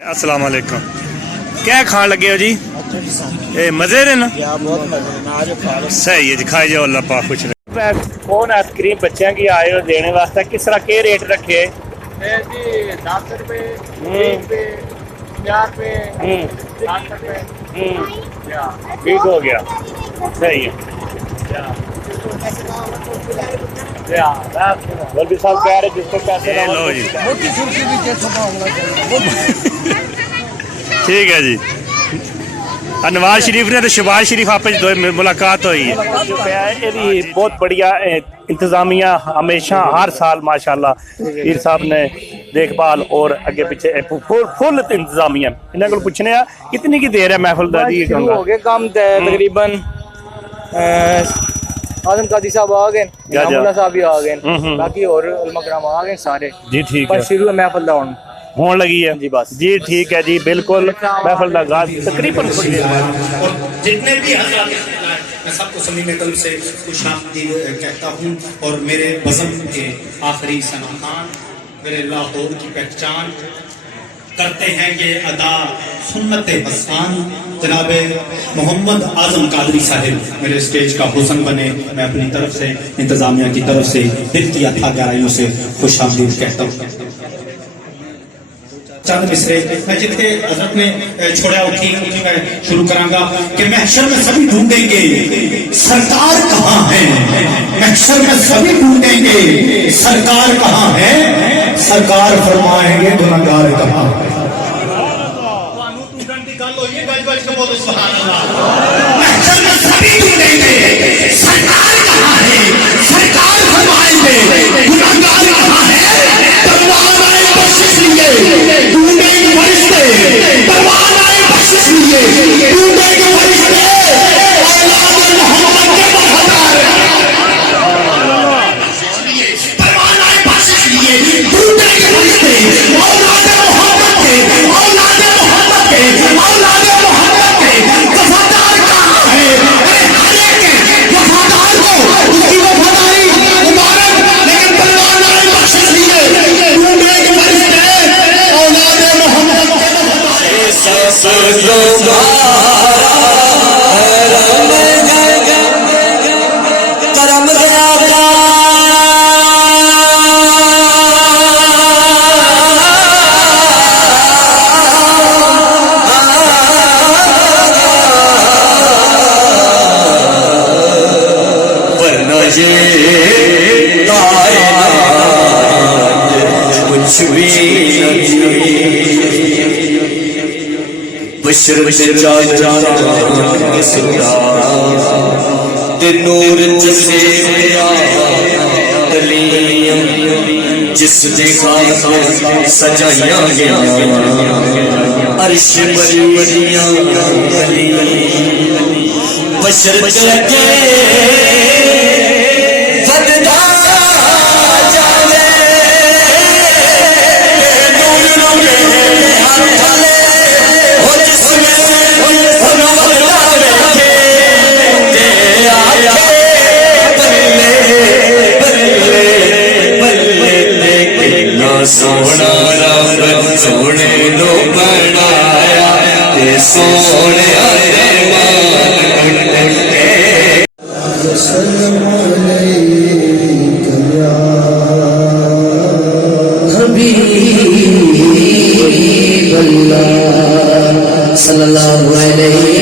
अस्सलाम वालेकुम। क्या खान लगे हो जी? ए मजे ने ना? सही है जी, खाई जाओ, अल्लाह पाक कुछ नहीं। कौन आइसक्रीम बच्चों की आए हो देने वास्ते, किस तरह के रेट रखे? जी 10 रुपए, 20 रुपए, 50 रुपए, 60 रुपए। ठीक हो गया, सही है। बल्कि साहब कह रहे जिसको पैसे लो जी। ठीक है जी। नवाज शरीफ ने तो शहबाज शरीफ आपस दो मुलाकात हुई है। बहुत बढ़िया इंतजामिया हमेशा हर साल माशाल्लाह पीर साहब ने देखभाल और अगे पीछे फुल इंतजामिया। इन्होंने को पूछने कितनी की देर है महफिल दा जी? हो गए काम तकरीबन आजम कादी साहब आ गए, इमामुल्लाह साहब भी आ गए, बाकी और उलमा कराम आ गए सारे जी। ठीक है, है, शुरू में महफिल दा होने लगी है जी। बस जी, ठीक है जी, बिल्कुल महफिल का आगाज तकरीबन। और जितने भी मैं सबको समीम कल्ब से खुशामदीद कहता हूँ। और मेरे बज़म के आखिरी सना खान मेरे लाहौर की पहचान करते हैं ये अदा सुन्नत हसान जनाब मोहम्मद आजम कादरी साहिब मेरे स्टेज का हुसन बने। मैं अपनी तरफ से इंतजामिया की तरफ से दिल की अथा गहराइयों से खुशामदीद कहता हूँ। चंद मिसरे मैं जितने हजरत ने छोड़ा उठी मैं शुरू करांगा कि महशर में सभी ढूंढेंगे सरकार कहाँ है। महशर में सभी ढूंढेंगे सरकार कहाँ है। सरकार फरमाएंगे गुनहगार कहाँ है। महशर में सभी ढूंढेंगे सरकार कहाँ है। सरकार फरमाएंगे गुनहगार कहाँ है। परवानाए बख्शिश लिए ढूंढेंगे फरिश्ते। परवानाए बख्शिश लिए ढूंढेंगे फरिश्ते। औलाद मोहम्मद के वफादार परवानाए बख्शिश लिए ढूंढेंगे फरिश्ते। औलाद मोहम्मद के औलाद मोहम्मद के औलाद मोहम्मद के वफादार कहाँ है। हर एक वफादार को उसकी वफादारी मुबारक, लेकिन परवानाए बख्शिश लिए ढूंढेंगे फरिश्ते। औलाद मोहम्मद के बशर ते नूर जसे जिस देखा सजाइया गया अर्श बलियां बशर लगे सोना रब सोने लो बनाया सोने सल्लल्लाहु अलैहि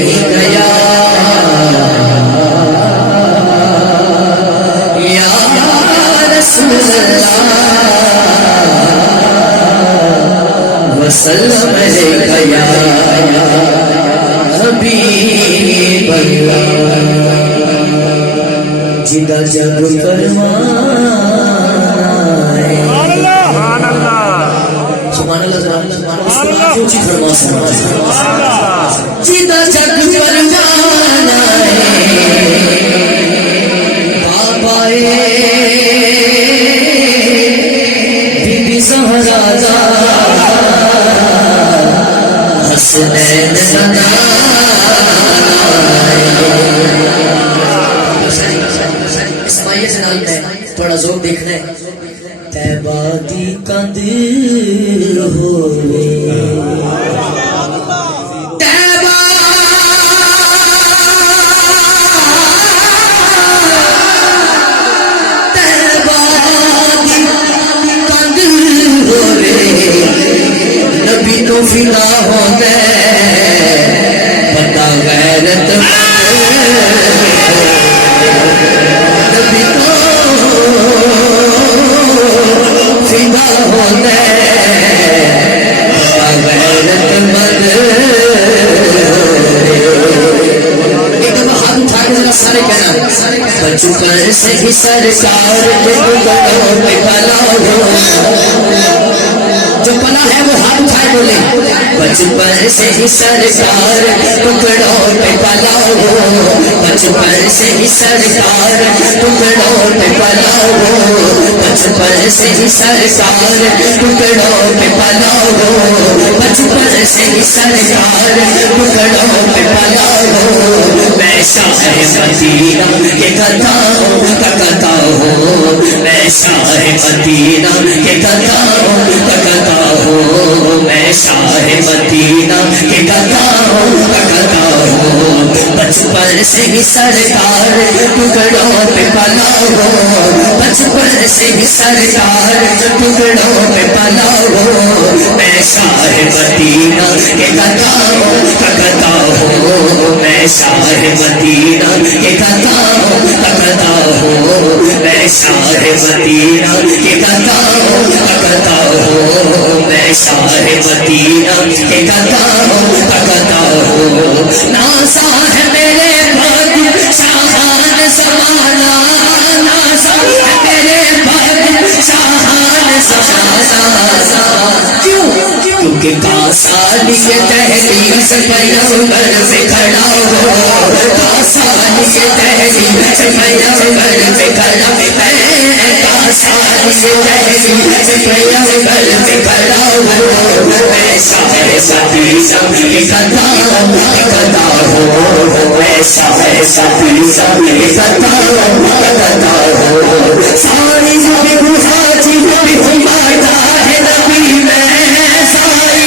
वसल्लम अलैका या हबीब अल्लाह। जिदा जब फरमाए सुभान अल्लाह ऊंची फरमाए जिदा जब फरमाए बाबाए बीबी ज़हरा हसनैन बनाए सुनाइए जनाब में थोड़ा जोर देखना है तैबा दी कंद होवे तैबा तैबा दी कंद होवे नबी तो फिदा हो गए बता गैरत नबी तो फिदा हो गए बता गैरत मद एकदम हाथ उठा के जरा सारे कहना बचपन से ही सरकार के टुकड़ों पे पला हो जो पला है वो हाथ उठाए बोले बचपन से ही सरकार टुकड़ों पे पला हो बचपन से ही सरकार टुकड़ों पे पला हो बचपन से ही सरकार टुकड़ों पे पला हो बचपन से ही सरकार टुकड़ों पे पला हो मैं शाह मदीना के कथाओं का कथा हो मैं शाह मदीना के कथाओं का कथा हो मैं शाह मदीना के कथाओं का कथा हो बचपन से ही सरकार टुकड़ों पे पला हो बचपन से ही सरकार टुकड़ों पे पला हो मैं शाह मदीना के कथाओं का कथा हो मैं शाह मदीना के कथाओं का कथा हो मैं शाह मदीना के कथाओं का कथा हो मैं शाह मदीना के कथाओं का कथा हो नासा है मेरे भाग शाहान समाना नासा है मेरे भाग शाहान समाना क्यों क्योंकि कासानी के तहरीर से पैगंबर पे खड़ा हो कासानी के तहरीर से पैगंबर पे खड़ा कासानी के तहरीर से पैगंबर पे खड़ा हो मैं शाह मदीना के कथा हो मैं शाह मदीना के कथा हो सारी हाजी भी माता है नबी में सारी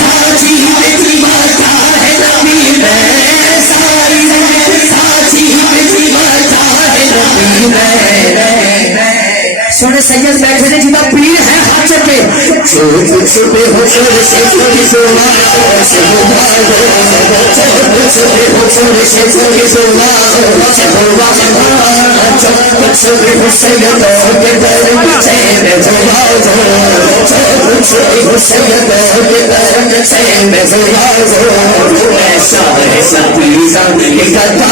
हाजी भी माता है नबी में सारी हाजी भी माता है नबी में सोने सैयद बैठे थे जितना पीर है हाथ चढ़े छुपे छुपे हो छोरे से छोरी सोना से बुधारो छुपे हो छोरे से छोरी सोना से बुधारो छुपे हो सैयद के दर से मैं बुधारो छुपे हो सैयद के दर से मैं बुधारो मैं शाह मदीना के कथा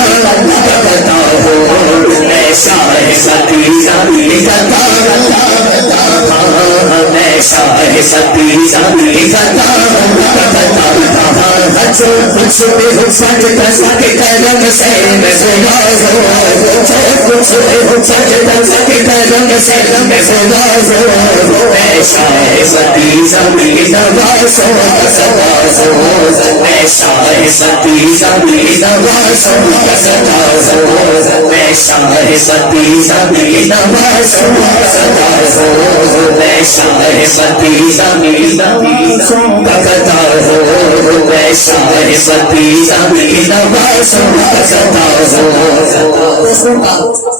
हो मैं शाह मदीना के कथा मैं शाह मदीना के कथा कुछ भी हो सकता के कदम से मैं बुधारो कुछ भी हो सकता के कदम से मैं बुधारो मैं शाह मदीना के नवाज़ो सदा हो मैं शाह मदीना के नवाज़ो सदा हो मैं शाह मदीना के नवाज़ो सदा हो मैं शाह मदीना के नवाज़ो सदा हो मैं शाह मदीना के नवाज़ो सदा हो दोस्तों का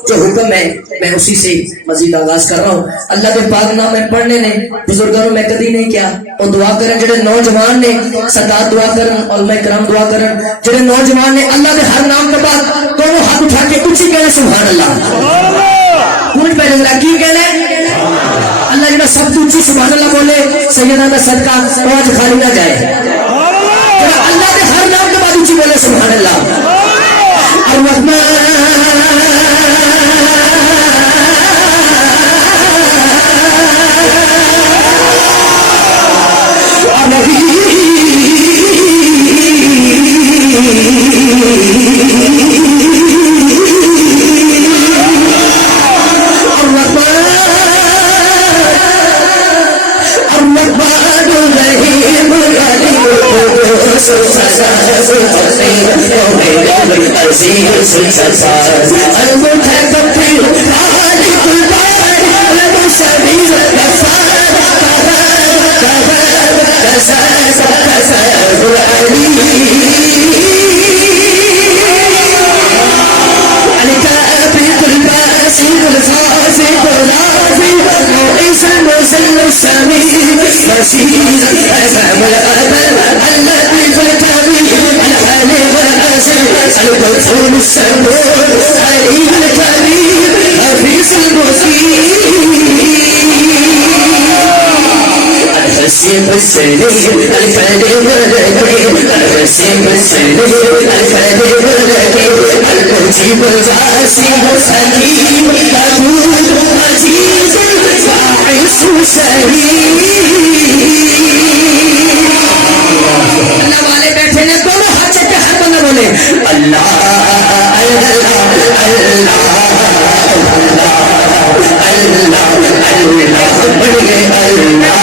जो हुक्म है मैं उसी से मजीद आगाज कर रहा हूँ अल्लाह के पाक नाम में पढ़ने ने बुजुर्गों में कदी नहीं किया और दुआ करें जेडे नौजवान ने सरदार दुआ करें उलमा इकराम दुआ करें जेडे नौजवान ने अल्लाह के हर नाम के बाद दोनों हाथ उठा के कुछ ही कहने सुभान अल्लाह कुछ पहले जरा की कहने अल्लाह जेड़ा सब ऊंची सुभान अल्लाह बोले सैयदा का सदका वो आज खाली ना जाए अल्लाह के हर नाम के बाद ऊंची बोले सुभान अल्लाह نسيب الفاضي والرافي وإنسان وسل السمير نسيب أفهم الأبد الذي في التاريخ الحليم الأسر البطول السبور علي الكبير حفيظ الحسين السليم الكريم الرقيب الحسين السليم الكريم الرقيب المجيب القاسم الحكيم الودود عزيز الفاحش سليم अल्लाह वाले बैठे ने दोनों हाथ से हर बंदा बोले अल्लाह अल्लाह अल्लाह अल्लाह अल्लाह बढ़ गए अल्लाह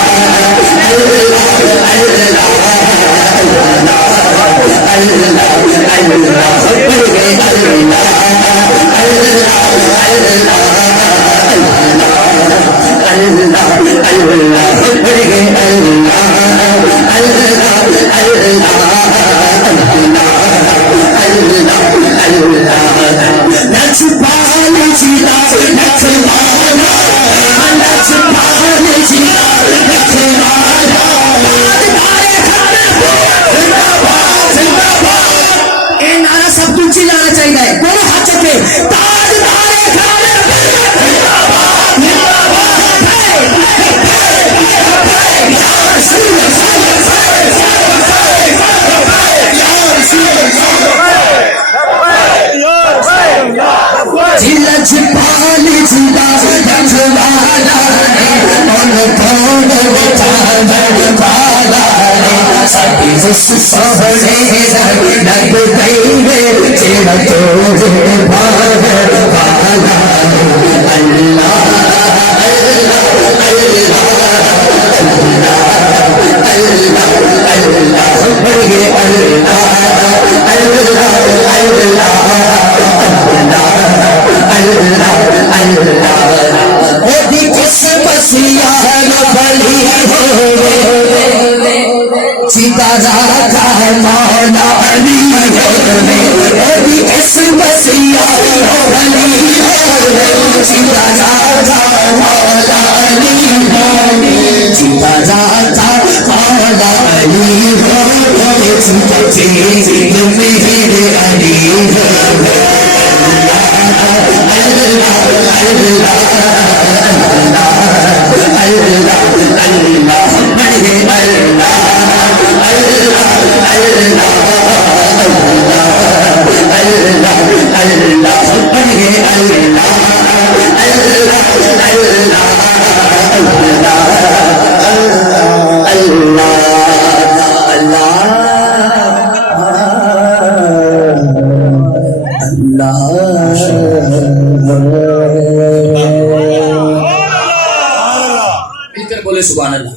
बोले सुभान अल्लाह।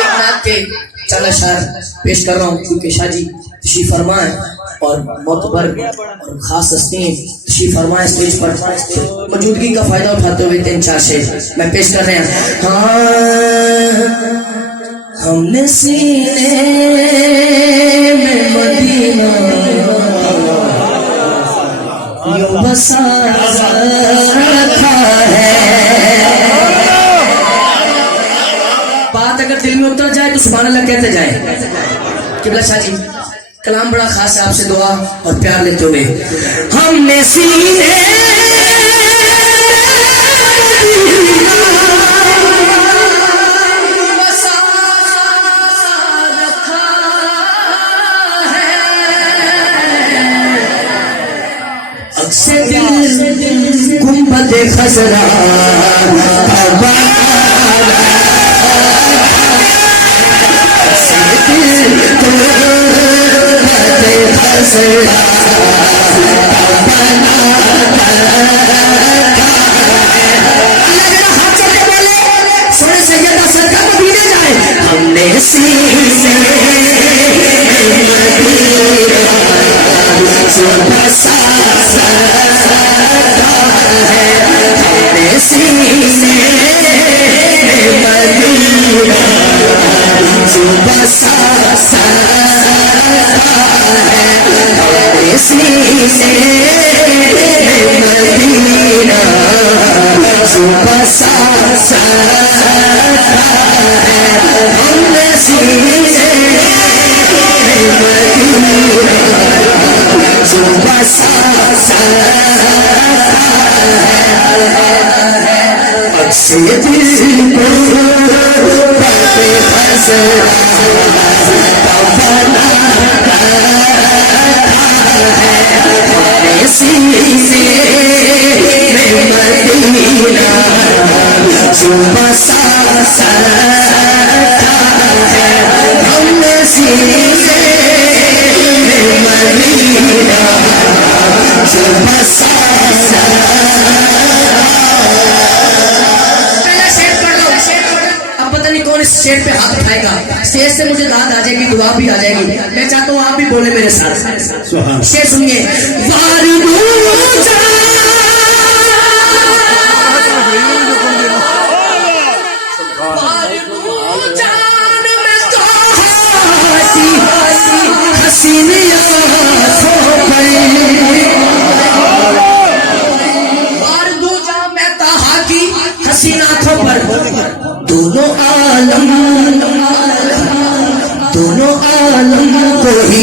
एक नात के चंद अशआर पेश कर रहा हूँ क्योंकि शाह जी तशरीफ फरमाए और मोतबर और खास हस्ती तशरीफ फरमाए स्टेज पर, मौजूदगी का फायदा उठाते हुए 3-4 शेर मैं पेश कर रहे हैं। हाँ हमने सीने में मदीना यूं बसा रखा है। बात अगर दिल में उतर जाए तो सुभान अल्लाह कहते जाए। किबला शाह जी कलाम बड़ा खास है, आपसे दुआ और प्यार लेते हुए हमने सीने अक्से दिल गुंबद खजरा हमने सीने से दिल को बातें हंस सीने में मदीना सुबह सा है हमने सीने में मदीना सुबह सा कौन इस शेर पे हाथ उठाएगा, शेर से मुझे दाद आ जाएगी, दुआ भी आ जाएगी। मैं चाहता हूँ आप भी बोले मेरे साथ। शेर सुनिए। दोनों आलम को ही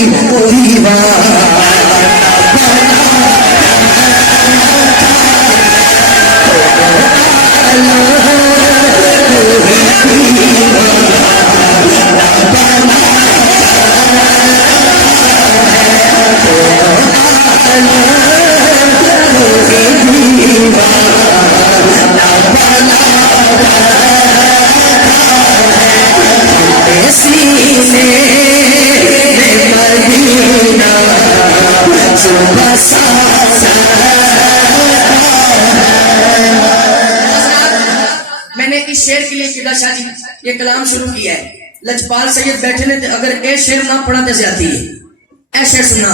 मैंने इस शेर के लिए किदा शाह जी ये कलाम शुरू किया है। लजपाल सैयद बैठे ने अगर ए शेर ना पढ़ा तो जाती है। ऐसे सुना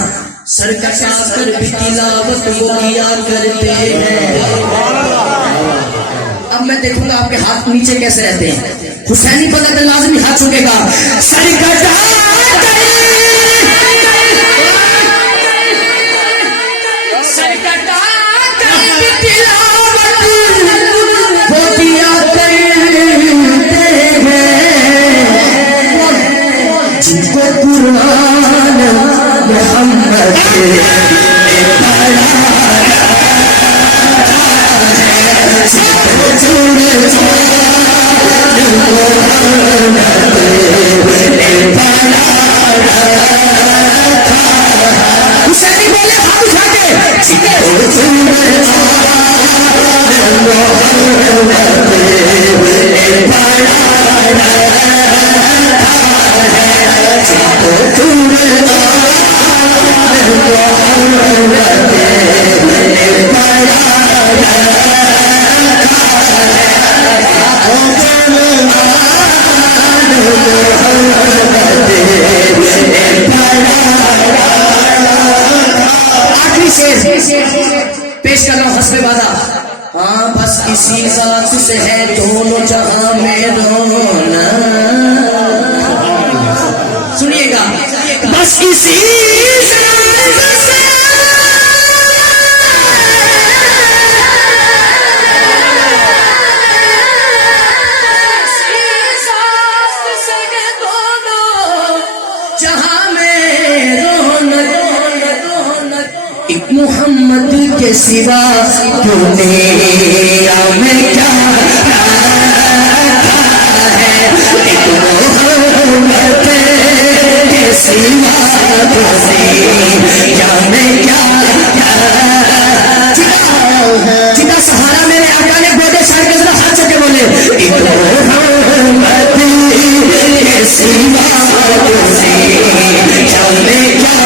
सर कटा कर भी तिलावत वो किया करते हैं। अब मैं देखूंगा आपके हाथ नीचे कैसे रहते हैं। हुसैनी पता तो लाजमी हाथ छूटेगा। सर कटा पेश कर रहा हूँ हस्बे वादा। हाँ बस इसी जात से है दोनों जहां में रोना। सुनिएगा बस इसी मोहम्मद के सिवा दुनिया में क्या है। मोहम्मद के सिवा दुनिया में क्या जितना सहारा मेरे आका ने बोले शायर के जरा हाथ चके बोले मोहम्मद के सिवा दुनिया में क्या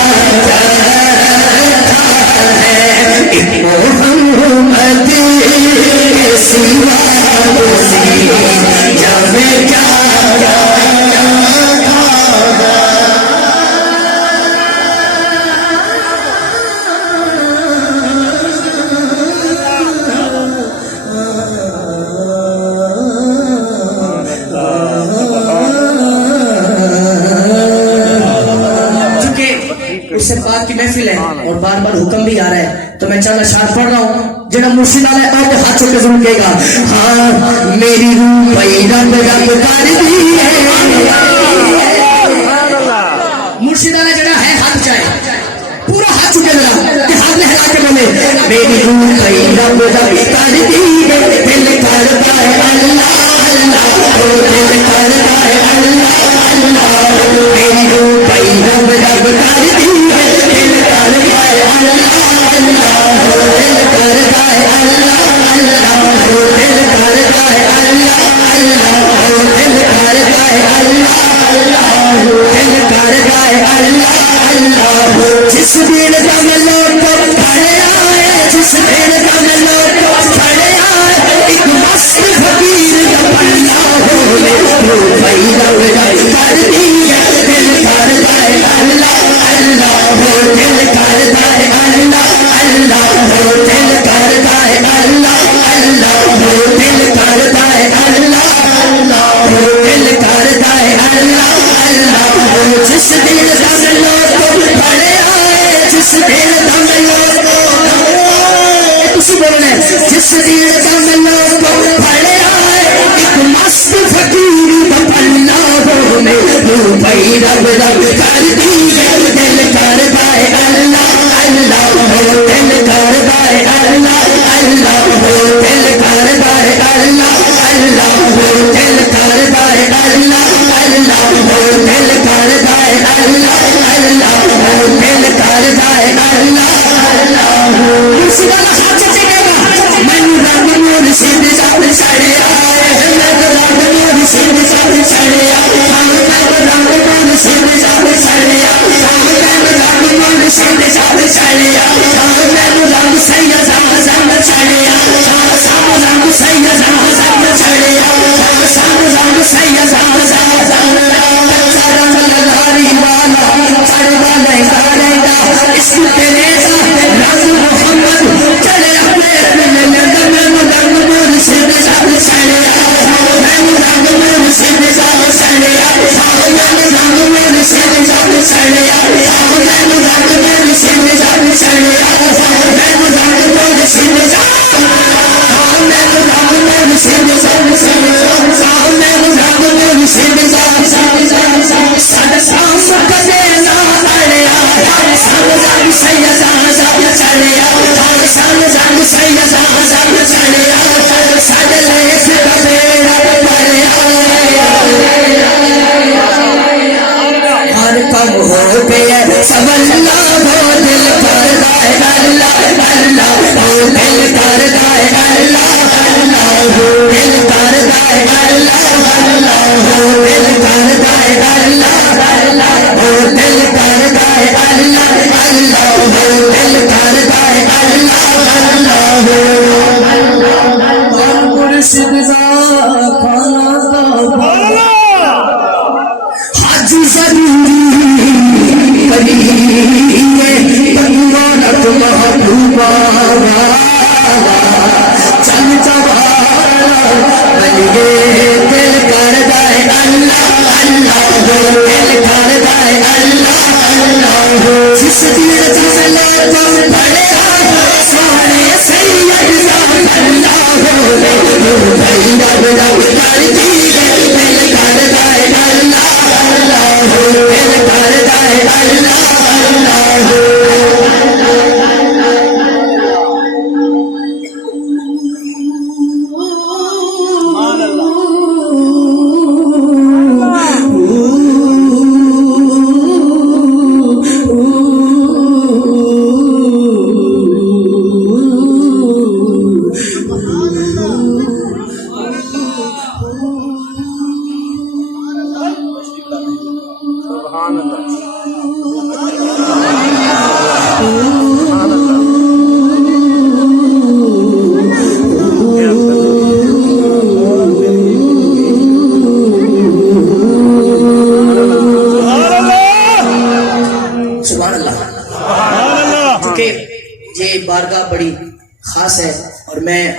मोहम्मद के सिवा दुनिया में क्या उससे बात की महफिल है और बार बार हुक्म भी आ रहा है तो मैं चंद अशआर पढ़ रहा हूँ जरा मुर्शिद वाले और हाथ चुके जरूर कहेगा। हाँ मेरी रूह भाई रंग रंग कर दी है। मुर्शिद वाले जरा है हाथ जाए पूरा हाथ चुके जरा हाथ में हिला के बोले मेरी रूह भाई रंग रंग कर दी है दिल करता है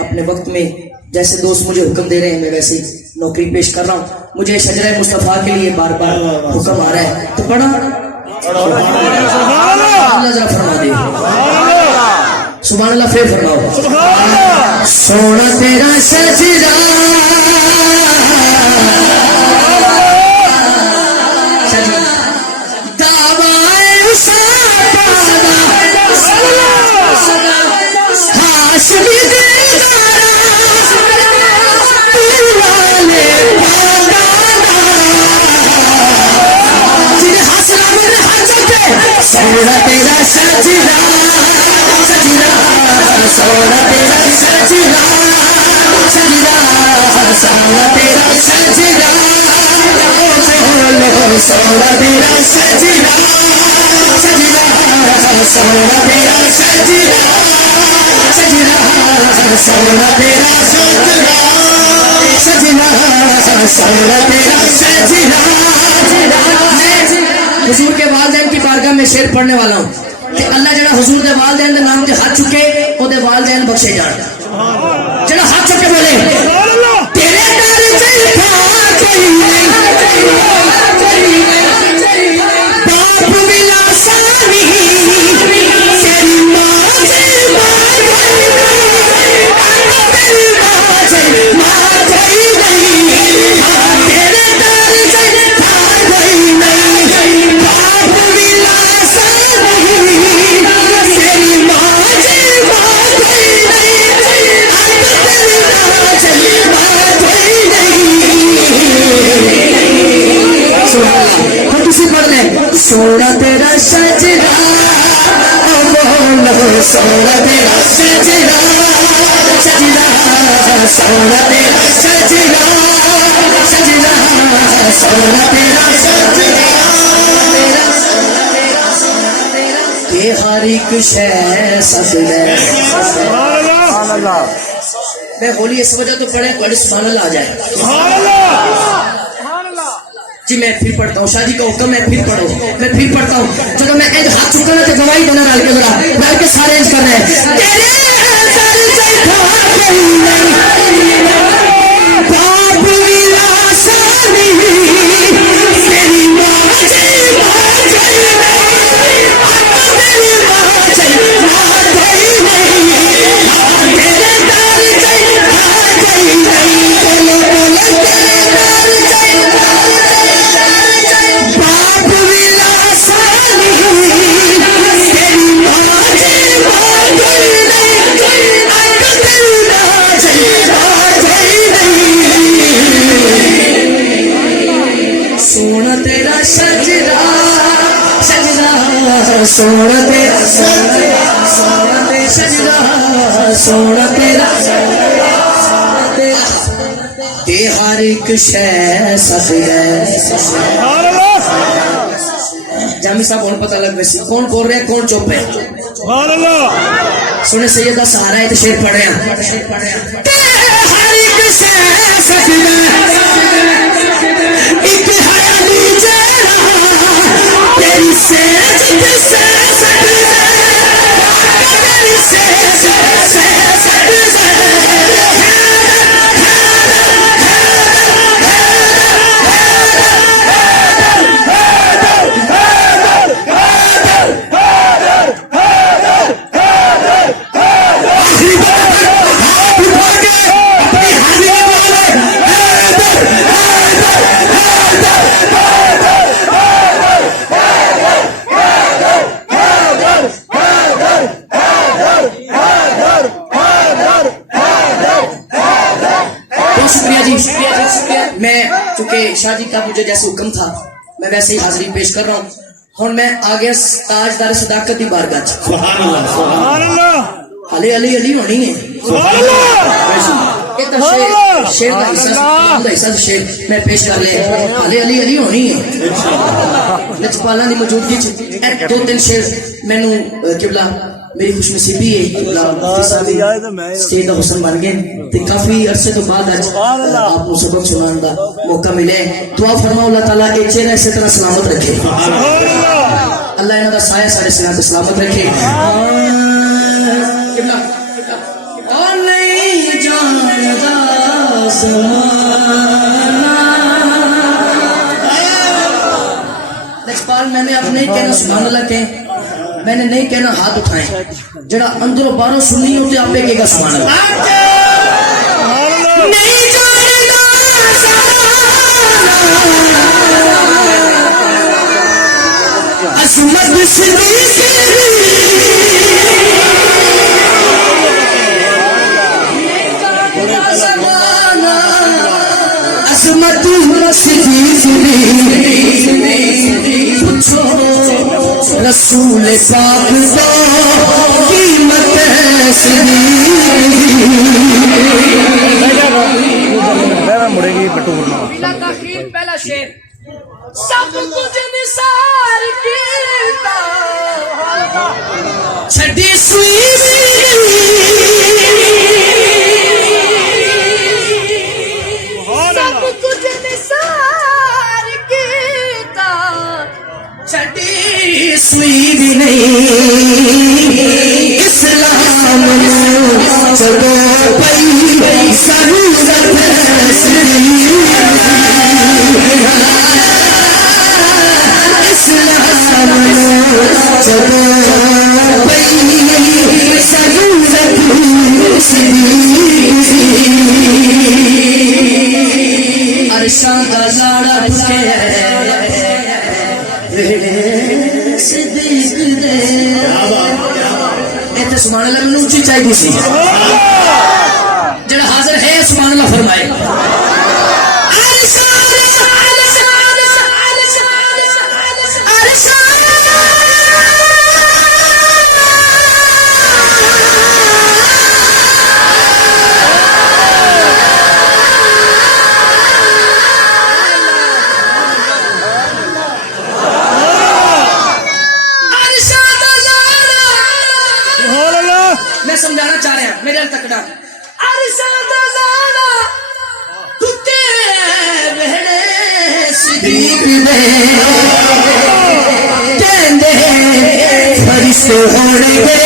अपने वक्त में जैसे दोस्त मुझे हुक्म दे रहे हैं मैं वैसे नौकरी पेश कर रहा हूँ। मुझे शजरा मुस्तफ़ा के लिए बार बार हुक्म आ रहा है, तो पढ़ा अल्लाह जरा फरमा दे सुभान अल्लाह, फिर फरमाओ सोना तेरा सजदा सोना तेरा सजदा सजदा सोना तेरा सजदा सजदा सोना तेरा सजदा सोना तेरा सजदा सजदा सोना तेरा सजदा सजदा सोना तेरा सजदा सजदा सोना तेरा सजदा। हुजूर के वालदैन की बारगाह में शेर पढ़ने वाला हूँ कि अल्लाह जरा हुजूर के वालदैन के नाम के हाथ चुके ओदे वालदैन बख्शे जान। जरा हाथ चुके बोले तेरे दर चल कोई नहीं बाप मिला सानी तेरी माँ तेरी माँ तेरी माँ कोई नहीं तेरे दर चल कोई नहीं बाप मिला सानी तेरी माँ तेरी माँ कोई नहीं तेरी माँ कोई नहीं। किसी पढ़ ले सोना तेरा सजदा बोलो सोना तेरा सजदा सजदा सोना तेरा सजदा सजदा सोना तेरा सजदा के हर एक शय सजदा। मैं होली इस वजह तो पढ़े बड़े सुभान अल्लाह आ जाए जी। मैं फिर पढ़ता हूँ, शादी का हुक्म है फिर पढ़ो, मैं फिर पढ़ता हूँ। जब मैं इंज हाथ चुका ना तो गवाही देना डाल के जरा डाल के सारे इंज कर रहे हैं तेरे बाप मिला सानी तेरी माँ तेरी माँ तेरी माँ तेरी माँ कोई नहीं तेरे दर चल कोई नहीं बोलो बोलो तेरे दर चल बाप मिला सानी तेरी माँ तेरी माँ कोई नहीं तेरी माँ कोई नहीं। सोना तेरा सजदा सजदा सोना तेरा सजदा सोना तेरा सजदा सोना तेरा ते हर एक शय सजदा। जामी साहब कौन पता लग वैसे कौन बोल रहे हैं कौन चुप है। सुने सैयद का सहारा है तो शेर पढ़ रहे हैं हर एक शय सजदा एक हयाली जरा तेरी सेज पे से सजदा तेरी सेज से सजदा मैं चूंकि शादी का मुझे जैसे हुक्म था मैं वैसे ही हाजिरी पेश कर रहा हूँ। हुण मैं आ गया ताजदार सदाकत की बारगाह च। अली अली अली होनी है शेर का हिस्सा शेर मैं पेश कर लिया अली अली अली होनी है लचपाला की मौजूदगी दो तीन शेर मैनू किबला मेरी खुशनसीबी है स्टेज का हुसन बन गए तो काफी अरसे तो बाद आपको सबक सुनाने का मौका मिले। दुआ फरमाओ अल्लाह ताला एक चेहरा इसी तरह सलामत रखे अल्लाह इन्हों का साया सारे सिर सलामत रखे। लेखपाल मैंने अब नहीं कहना सुभान अल्लाह के, मैंने नहीं कहना हाथ उठाए, जरा अंदरों बाहरों सुननी होते आपे कहेगा सुभान अल्लाह। नहीं जानना अज़मत सिद्दीक़ अज़मत सिद्दीक़ पूछो रसूल पाक को कीमत मुड़ेगी बटूरना पहला शेर सब कुछ निसार कीता छड़ी सुई सब कुछ निसार कीता छड़ी सुई भी नहीं इस्लाम चलो पई जरूरत अरशा का लाड़ा टूटे सिद्दीक़ दे इतने सुभान अल्लाह मैंने ऊंची चाहिए सी जरा हाजिर है सुभान अल्लाह फरमाए। मैं समझाना चाह रहा मेरे अल तकड़ा सिद्दीक़ दे कहंदे फरिश्ते होने दे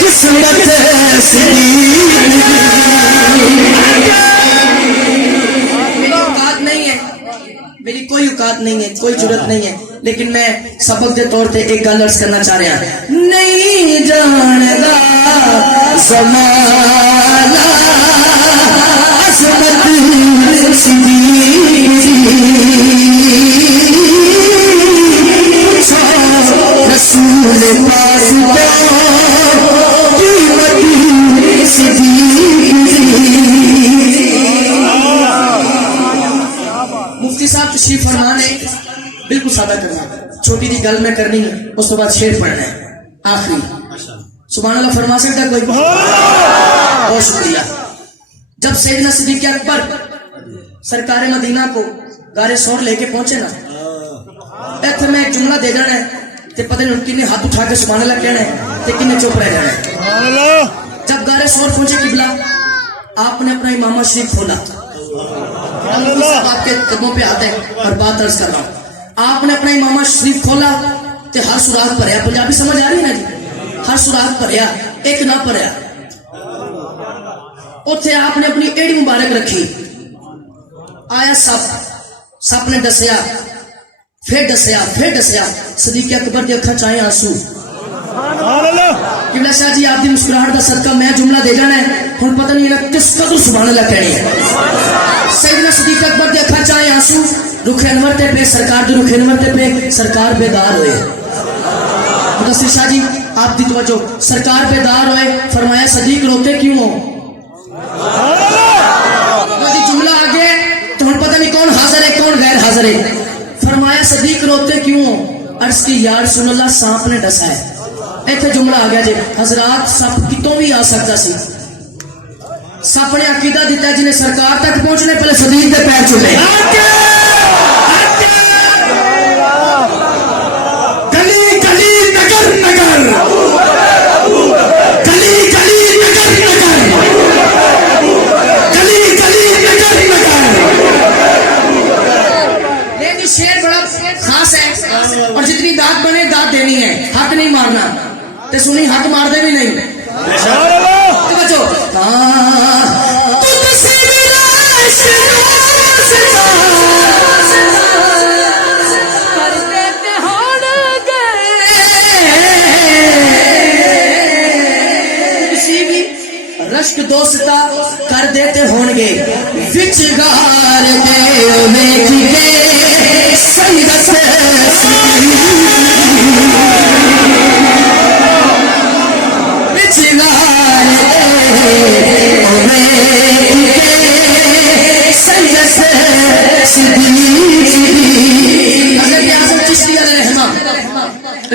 किस्मत मेरी औकात नहीं है, मेरी कोई औकात नहीं है, कोई जरूरत नहीं है, लेकिन मैं सबक के तौर पे एक गल अर्ज करना चाह रहा नहीं जानदा ज़माना अज़मत सिद्दीक़ रसूल पाक कीमत सिद्दीक़। मुफ्ती साहब तशरीफ फरमा ने बिल्कुल सादा करना, छोटी सी गल मैं करनी है, उस तो बाद शेर पढ़ना है आखिरी। सुभान अल्लाह फरमा सकता कोई? बहुत शुक्रिया। जब सैयदना सिद्दीक़ अकबर सरकार मदीना को गारे सौर लेके पहुंचे ना, इतने मैं एक जुमला दे जाना है ते पता नहीं किन्ने हाथ उठा के सुभान अल्लाह कहना है ते किन्ने चुप रह जाना है। जब गारे सौर पहुंचे किबला, आपने अपना इमामा शरीफ खोला, आपके कदमों पे आते हैं और बात अर्ज कर रहा हूं, आपने अपना इमामा शरीफ खोला ते हर सुराग भरया, पंजाबी समझ आ रही है ना जी, हर सुराग भरया एक ना भरया, उथे आपने अपनी एड़ी मुबारक रखी, आया सप ने दसिया, फिर दसिया, सिद्दीक़ अकबर की अखा चाहे आंसू। किबला शाह जी आपकी मुस्कुराहट का सदका मैं जुमला दे जाना है, हुण पता नहीं लगा किस कदर सुभान अल्लाह कहनी है। सैयदना सिद्दीक़ अकबर की अखा चाहे आंसू, रुखे अनवर ते पे सरकार दे रुखे अनवर ते पे सरकार बेदार होए। मुदस्सिर शाह जी आप दी तवज्जो, सरकार बेदार होए, फरमाया सिद्दीक़ रोते क्यों हो? जुमला आगे तो हुण पता नहीं कौन हाजिर है कौन गैर हाजिर है। फरमाया सिद्दीक़ रोते क्यों हो? अर्ज की या रसूल अल्लाह सांप ने डसा है। इत्थे जुमला आ गया जी, हजरात सप कितों भी आ सकता सी, सप ने अकीदा दिता जिन्हें सरकार तक पहुंचने पहले सिद्दीक़ के पैर चुमे। गली गली नगर नगर, गली गली नगर नगर, गली गली नगर नगर। लेकिन शेर बड़ा खास है और जितनी दाद बने दाद देनी है, हक नहीं मारना, ते सुनी हक मार दे भी नहीं। तो बचो तुझसे मिला दोस्ता कर देते होंगे विचगार दे वेखिए संगत विचगार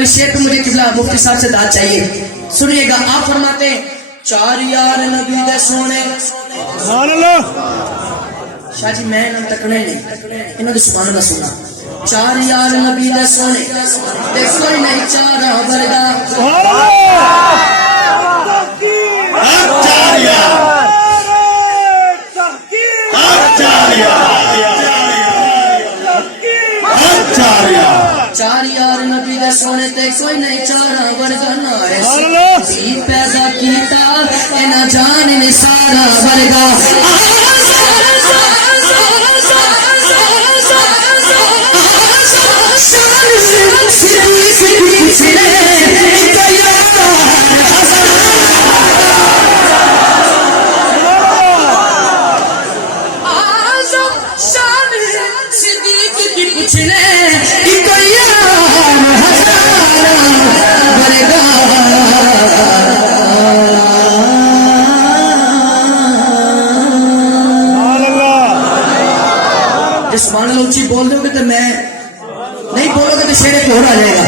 इस शेर पे मुझे किबला मुफ्ती साहब से दाद चाहिए। सुनिएगा, आप फरमाते हैं चार यार नबी दे सोने। शाह जी मैं नाम तकने नहीं, इन्होंने सुभान अल्लाह सुना। चार यार नबी दे सोने ते कोई नहीं चारा वर्गा। चार यार नबी दे सोने ते कोई नहीं चारा वर्गा ना है पैदा कीता इना जान ने सारा वर्गा। मान लो ऊंची बोल दोगे तो मैं नहीं, बोलोगे तो शेर एक और आ जाएगा।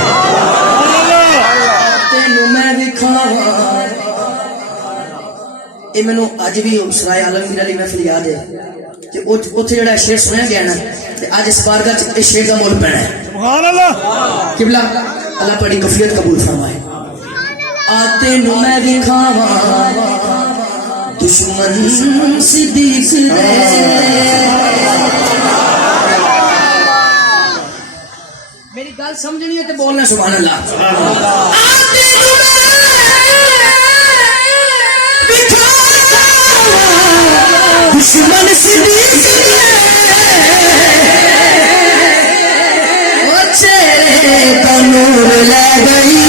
तेनू मैं दिखावा ये मैनू अज भी सराय आलमगीर वाली महफिल याद है कि उत्थे जेड़ा शेर सुनया गया ना, अज इस बारगाह च इस शेर का मुल पैना है। सुभान अल्लाह। किबला अल्लाह बड़ी कफियत कबूल फरमाए। आते नु मैं दिखावा दुश्मन सिद्दीक मेरी गल समझनी है तो बोलना सुभान अल्लाह। दुश्मन सिद्दीक ओ चेहरे का नूर ले गई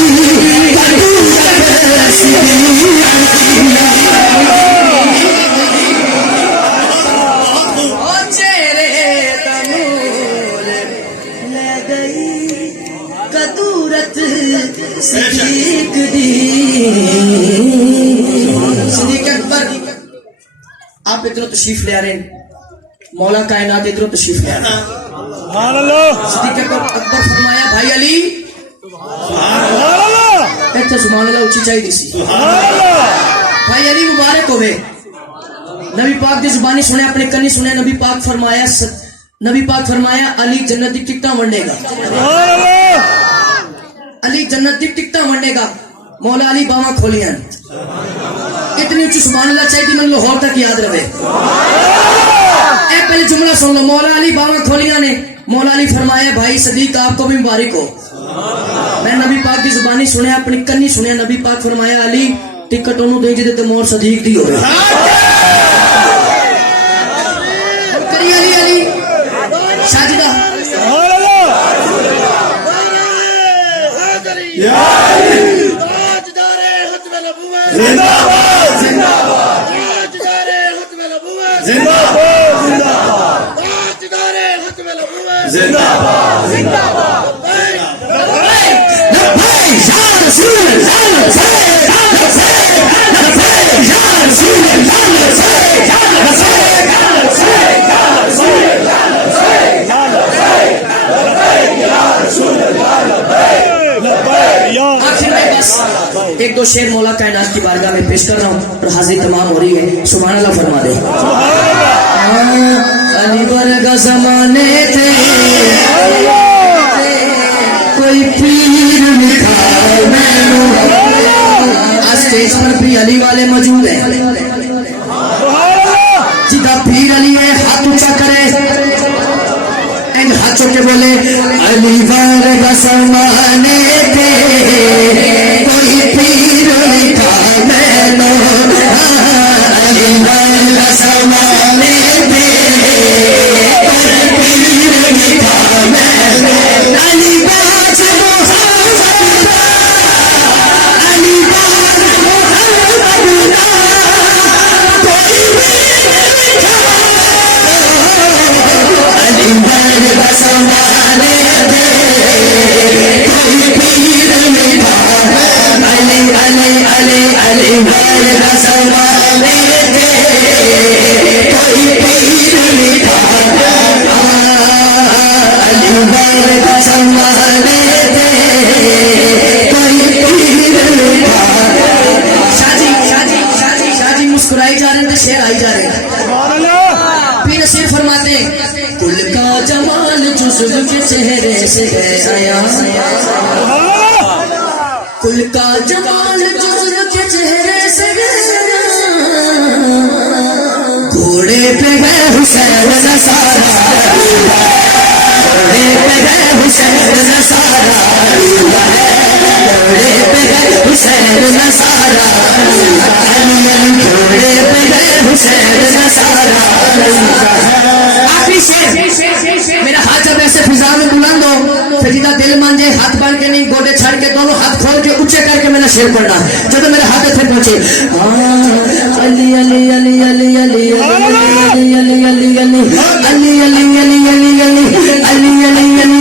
सिद्दीक दी। सिद्दीक अकबर आप इधरों तशरीफ ले आ रहे हैं, मौला कायनात इधरों तशरीफ ले आ रहे हैं। सिद्दीक अकबर फरमाया भाई अली इतने सुभान अल्लाह उच्ची चाहिए सी। भाई अली मुबारक होवे, नबी पाक की जुबानी सुने अपने कन्नी सुने। नबी पाक फरमाया अली जन्नत की टिकटा वंडेगा, अली जन्नत की टिकटा वंडेगा। मौला अली बावा खोलियां इतनी ऊंची सुभान अल्लाह चाहिए मैंने लाहौर तक याद रहे। पहले जुमला सुन लो, मौला अली बावा खोलियां ने। मौला अली फरमाया भाई सदीक आपको भी मुबारक हो। मैं नबी पाक की जुबानी सुने अपनी कन्नी सुने। नबी पाक फरमाया अली टिकट ओनू दे जिदे ते मोर सदीक दी होवे। करी अली अली साजिदा जिंदाबाद जिंदाबाद जिंदाबाद जिंदाबाद जिंदाबाद। आखिर में बस एक दो शेर मौला कायनात की बारगाह में पेश कर रहा हूँ और हाजिरी तमाम हो रही है। सुभान अल्लाह फरमा दे। अली वर्गा ज़माने थे कोई पीर निखार मैनू। आज स्टेज पर भी अली वाले मौजूद हैं। जिदा पीर अली है हाथ ऊंचा करे, इन हाथों के बोले अली वर्गा ज़माने थे कोई पीर निखार मैनू। अली वर्गा ज़माने थे जा रहे हैं। पीर नसीर फरमाते हैं कुल का जमाल जुज़्व के चेहरे से है आया, कुल का जमाल जुज़्व के चेहरे से है आया, घोड़े पे है हुसैन नसारा, घोड़े पे है हुसैन नसारा, घोड़े पे है हुसैन नसारा, घोड़े पे है हुसैन नसारा। आखिरी शेर, मेरा हाथ जब ऐसे फिजा में बुलंद हो, फरीदा दिल मान जाए, हाथ बांध के नहीं, गोडे छाड़ के, दोनों हाथ खोल के ऊंचे करके मैंने शेर पढ़ना। जब मेरे हाथ फिर पहुंचे अली अली अली अली अली अली अली अली अली अली अली अली अली अली अली अली अली अली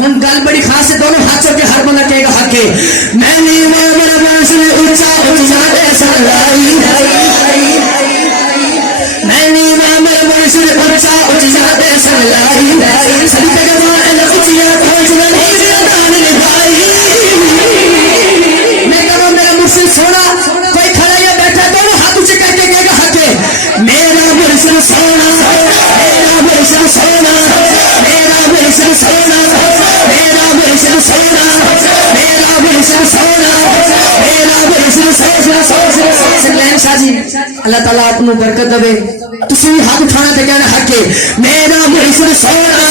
हम गल बड़ी खास है, दोनों हाथ चल के हर बंदा कहेगा हक है। मैंने ऊंचा ऊंचा सलाई, मैंने ऊंचा ऊंचा सलाई, सभी मैं कह रहा हूँ मेरा मुर्शिद सोना, कोई खड़ा या बैठा, दोनों हाथ ऊंचे करके कहेगा हक है। मेरा मुर्शिद सोना, मेरा मुर्शिद सोना, मेरा मुर्शिद सोना, मेरा मुर्शिद सोना, मेरा मुर्शिद सोना, मेरा मुर्शिद सोना। शाजी अल्लाह ताला आपको बरकत देवे। तुसी हाथ उठाना ते कहना हक है। मेरा मुर्शिद सोना,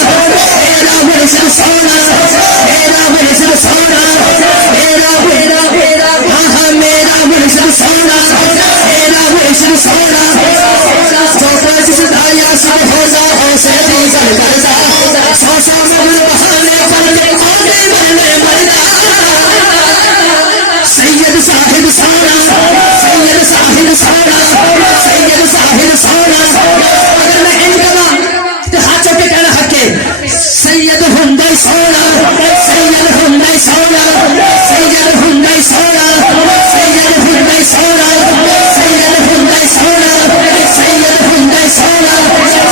मेरा मुर्शिद सोना, मेरा मुर्शिद सोना, मेरा मेरा मेरा हाँ मेरा मुर्शिद सोना, मेरा मुर्शिद सोना। छोटा जिसदाया सब हो जा से कर जा, सौ सौ मगर बहाने बनने आने बनने मरना। सैयद साहिब सोना, सैयद साहिब सोना, सैयद साहिब सोना। अगर मैं इन कमा तो हाथ चौके कहना हक है। सैयद हुंदई सोना, सैयद हुंदई सोना, सैयद हुंदई सोना, सैयद हुंदई सोना, सैयद हुंदई सोना, सैयद हुंदई सोना,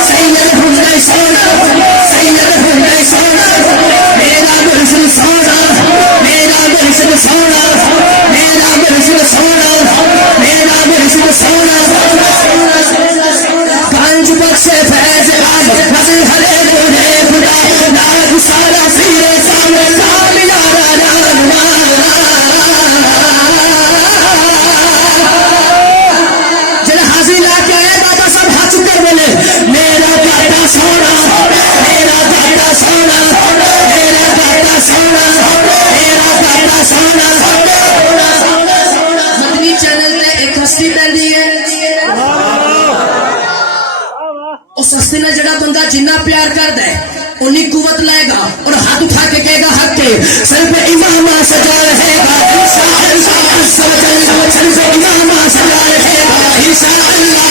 सैयद हुंदई सोना, सैयद हुंदई सोना। मेरा मुर्शिद सोना, मेरा मुर्शिद सोना, मेरा मुर्शिद सोना, मेरा मुर्शिद सोना। गंज बख्शे फैज आल नजर हरे गुने खुदा, नाग सारा सीरे सामने नाम यारा नाम। जरा हाजिर लाके आए बाबा सब हाथ चुकर बोले मेरा दादा सोना, मेरा दादा सोना, मेरा दादा सोना, मेरा दादा सोना। मदनी चैनल पे एक हस्ती पैंदी है, उस हस्ती ने जड़ा बंदा जिन्ना प्यार करता है उन्हीं कुवत लाएगा और हाथ उठा के कहेगा हक के। सर पे इमामा सजा रहेगा इंशाअल्लाह, सर पे इमामा सजा रहेगा इंशाअल्लाह,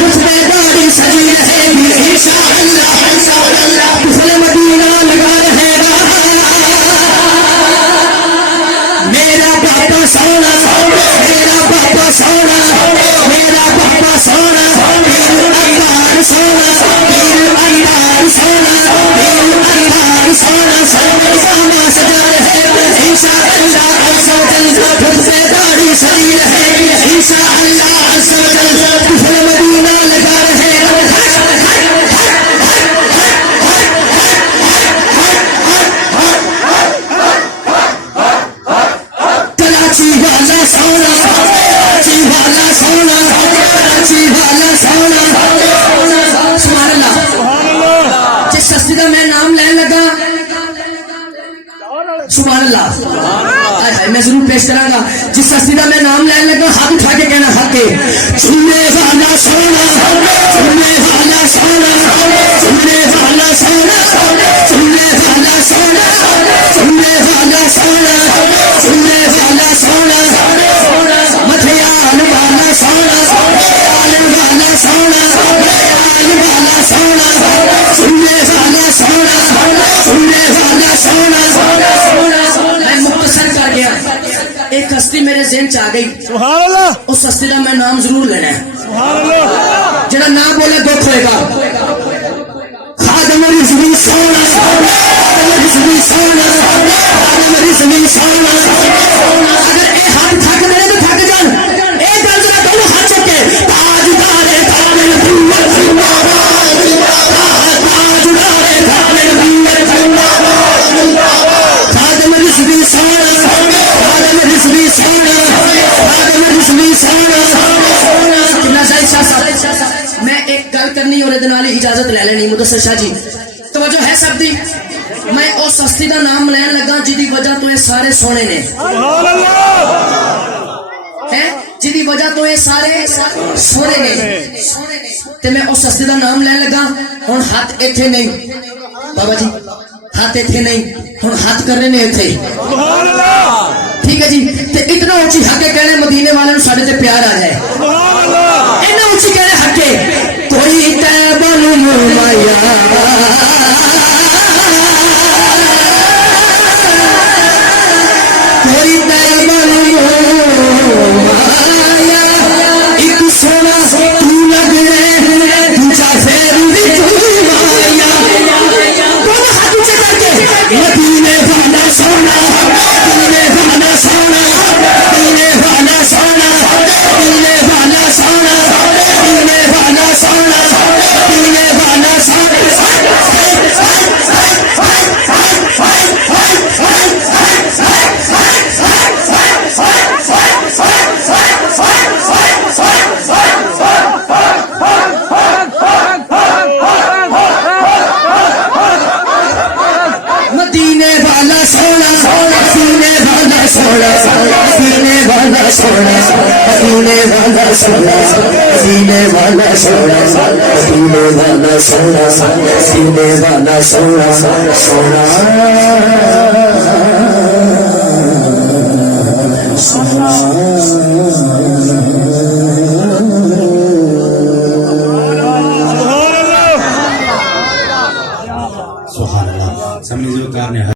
रुतबे दाढ़ी सजी रहेगी इंशाअल्लाह, फुल मदीना लगा रहेगा। मेरा बाबा सोना, मेरा बाबा सोना, मेरा बाबा सोना, अल्लाह सोना, अल्लाह सोना, अल्लाह सोना। सर पे इमामा सजा कराची वाला सोना, कराची वाला सोना, कराची वाला सोना। सुभान अल्लाह। जिस हस्ती का मैं नाम लेने लगा, सुभान अल्लाह, मैं जरूर पेश करांगा। जिस हस्ती का मैं नाम लेने लगा, हाथ उठा के कहना हक है। सुनने वाला सोना, सुनने वाला सोना, सुनने वाला सोना, सुनने वाला सोना, सुनने वाला सोना, सुनने वाला सोना, मथियान वाला सोना, आलन वाला सोना, आलन वाला सोना, सुनने वाला सोना, सुनने वाला सोना। मैं मुख्तसर कर गया, एक हस्ती मेरे ज़हन च आ गई। सुभान अल्लाह, उस हस्ती का मैं नाम जरूर लेना है। सुभान अल्लाह, जरा नाम बोले दुख होएगा। खादम रिज़वी सोना, खादम रिज़वी सोना, खादम रिज़वी सोना। अगर एक हाथ थक गए तो थक जान, एक गल जरा दोनों हाथ चुके। ताजदारे कामिल हिम्मत जिंदाबाद, ताजदारे कामिल हिम्मत जिंदाबाद। खादम रिज़वी सोना, खादम रिज़वी सोना, खादम रिज़वी सोना। कितना सही साहब, मैं एक गल करनी और इजाजत ले लेनी। मुदस्सिर शाह जी तवज्जो है सब दी। मैं उस हस्ती का नाम लैन लगा जिदी वजह तो ये सारे सोने ने, सुभान अल्लाह, है जिदी वजह तो ये सारे सोने ने। ते मैं उस हस्ती का नाम लैन लगा। हुण हाथ इत्थे नहीं बाबा जी, हाथ इत्थे नहीं, हुण हाथ करने ने इत्थे। सुभान अल्लाह, ठीक है जी। ते इतना ऊंची हके कहने मदीने वाले साढ़े ते प्यार आ जाए। सुभान अल्लाह, इतना ऊंची कहने हके कोई तैबल माया, कोई तैबल माया, एक सोना तू लग रहे दूजा फेर भी तू माया। दोनों हाथ ऊंचे करके मदीने वाला सोना, मदीने वाला सोना, मदीने वाला सोना, मदीने वाला सोना, मदीने वाला सोना, मदीने वाला सोना। मदीने वाला सोना, मदीने वाला सोना, मदीने वाला सोना, मदीने वाला सोना, मदीने वाला सोना, मदीने वाला सोना, मदीने वाला सोना, सोना।